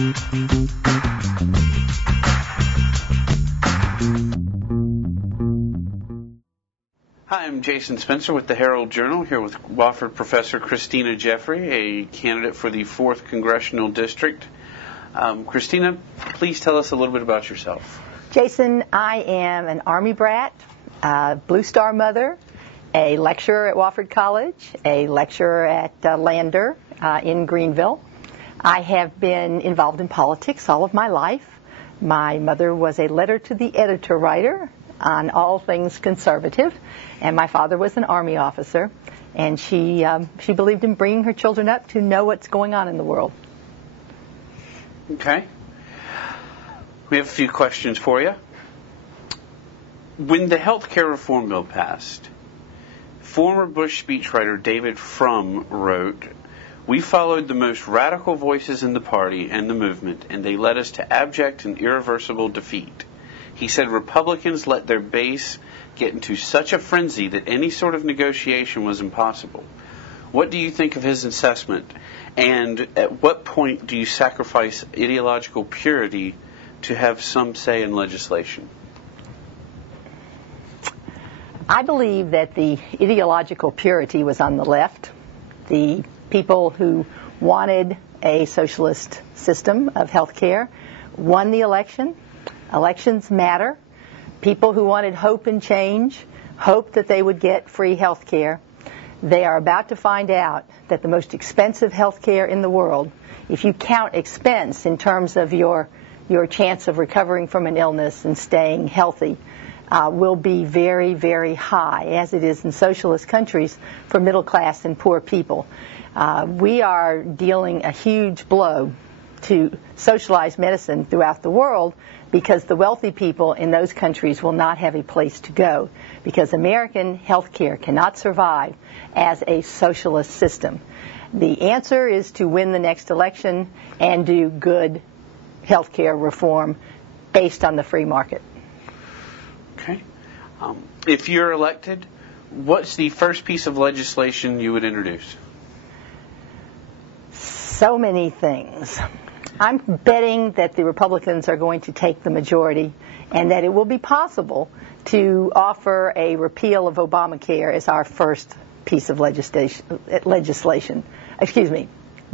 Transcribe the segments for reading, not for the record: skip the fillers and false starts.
Hi, I'm Jason Spencer with the Herald-Journal, here with Wofford Professor Christina Jeffrey, a candidate for the 4th Congressional District. Christina, please tell us a little bit about yourself. Jason, I am an Army brat, Blue Star mother, a lecturer at Wofford College, a lecturer at Lander in Greenville. I have been involved in politics all of my life. My mother was a letter to the editor writer on all things conservative, and my father was an Army officer, and she believed in bringing her children up to know what's going on in the world. Okay. We have a few questions for you. When the health care reform bill passed, former Bush speechwriter David Frum wrote, "We followed the most radical voices in the party and the movement, and they led us to abject and irreversible defeat." He said Republicans let their base get into such a frenzy that any sort of negotiation was impossible. What do you think of his assessment, and at what point do you sacrifice ideological purity to have some say in legislation? I believe that the ideological purity was on the left. The people who wanted a socialist system of health care won the election. Elections matter. People who wanted hope and change hoped that they would get free health care. They are about to find out that the most expensive health care in the world, if you count expense in terms of your chance of recovering from an illness and staying healthy, will be very, very high, as it is in socialist countries for middle class and poor people. We are dealing a huge blow to socialized medicine throughout the world, because the wealthy people in those countries will not have a place to go, because American health care cannot survive as a socialist system. The answer is to win the next election and do good health care reform based on the free market. Okay. If you're elected, what's the first piece of legislation you would introduce? So many things. I'm betting that the Republicans are going to take the majority, and that it will be possible to offer a repeal of Obamacare as our first piece of legislation.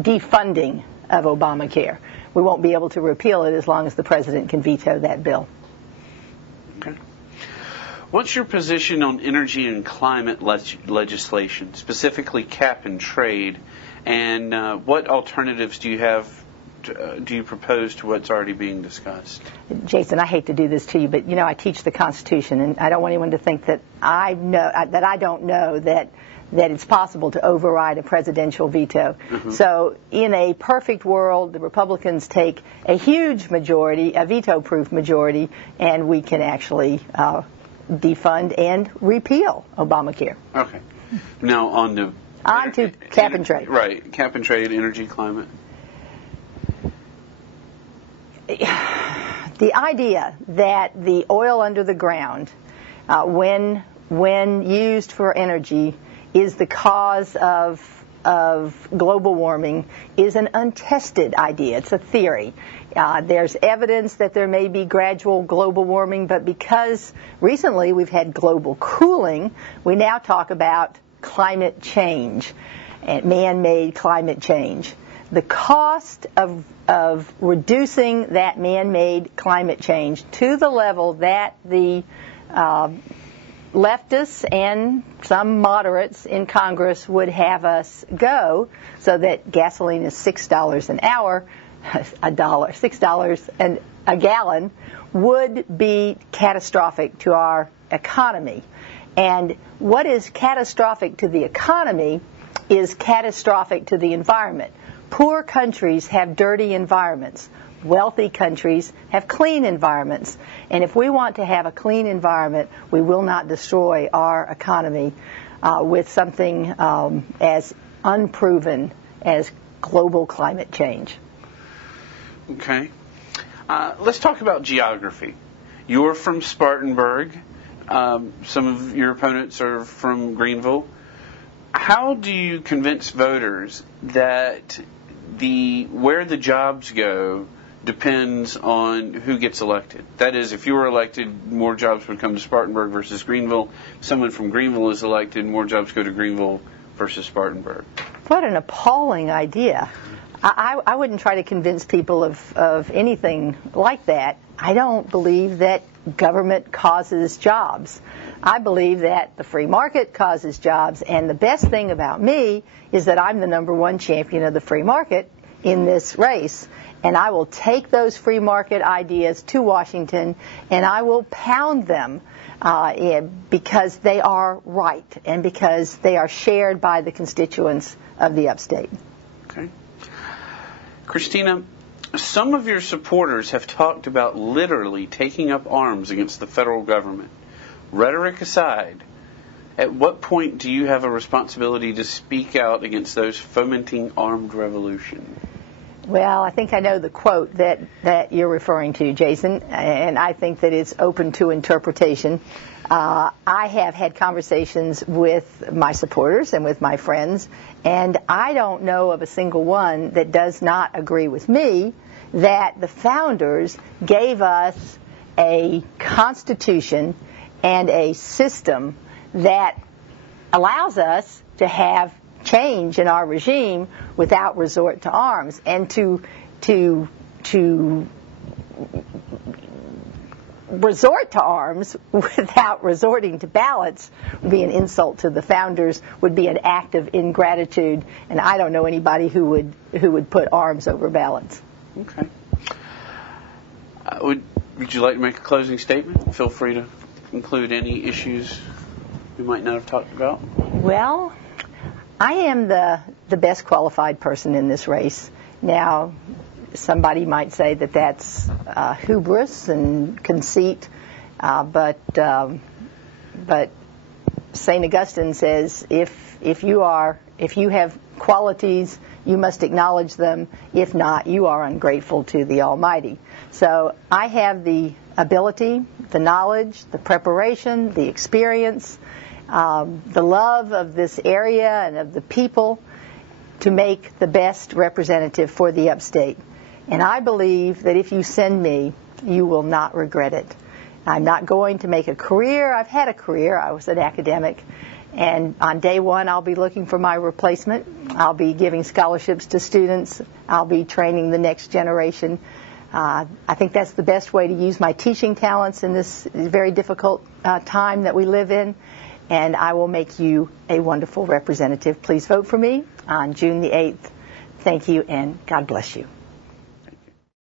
Defunding of Obamacare. We won't be able to repeal it as long as the president can veto that bill. Okay. What's your position on energy and climate legislation, specifically cap and trade, and what alternatives do you propose to what's already being discussed? Jason, I hate to do this to you, but I teach the Constitution, and I don't want anyone to think that I don't know that it's possible to override a presidential veto. Mm-hmm. So in a perfect world, the Republicans take a huge majority, a veto-proof majority, and we can actually defund and repeal Obamacare. Okay. Now on to cap and trade. Right, cap and trade, energy, climate. The idea that the oil under the ground, when used for energy, is the cause of global warming is an untested idea. It's a theory. There's evidence that there may be gradual global warming, but because recently we've had global cooling, we now talk about climate change, and man-made climate change. The cost of reducing that man-made climate change to the level that the leftists and some moderates in Congress would have us go, so that gasoline is $6 an hour, $6 a gallon, would be catastrophic to our economy. And what is catastrophic to the economy is catastrophic to the environment. Poor countries have dirty environments. Wealthy countries have clean environments. And if we want to have a clean environment, we will not destroy our economy with something as unproven as global climate change. Okay. Let's talk about geography. You're from Spartanburg. Some of your opponents are from Greenville. How do you convince voters that where the jobs go depends on who gets elected. That is, if you were elected, more jobs would come to Spartanburg versus Greenville. Someone from Greenville is elected, more jobs go to Greenville versus Spartanburg. What an appalling idea. I wouldn't try to convince people of anything like that. I don't believe that government causes jobs. I believe that the free market causes jobs, and the best thing about me is that I'm the #1 champion of the free market in this race. And I will take those free market ideas to Washington, and I will pound them because they are right and because they are shared by the constituents of the upstate. Okay. Christina, some of your supporters have talked about literally taking up arms against the federal government. Rhetoric aside, at what point do you have a responsibility to speak out against those fomenting armed revolution? Well, I think I know the quote that you're referring to, Jason, and I think that it's open to interpretation. I have had conversations with my supporters and with my friends, and I don't know of a single one that does not agree with me that the founders gave us a constitution and a system that allows us to have change in our regime without resort to arms, and to resort to arms without resorting to ballots would be an insult to the founders, would be an act of ingratitude, and I don't know anybody who would put arms over ballots. Okay. Would you like to make a closing statement? Feel free to include any issues we might not have talked about. Well, I am the best qualified person in this race. Now, somebody might say that that's hubris and conceit, but St. Augustine says if you have qualities, you must acknowledge them. If not, you are ungrateful to the Almighty. So I have the ability, the knowledge, the preparation, the experience, the love of this area and of the people to make the best representative for the upstate. And I believe that if you send me, you will not regret it. I'm not going to make a career. I've had a career. I was an academic. And on day one, I'll be looking for my replacement. I'll be giving scholarships to students. I'll be training the next generation. I think that's the best way to use my teaching talents in this very difficult time that we live in. And I will make you a wonderful representative. Please vote for me on June the 8th. Thank you, and God bless you.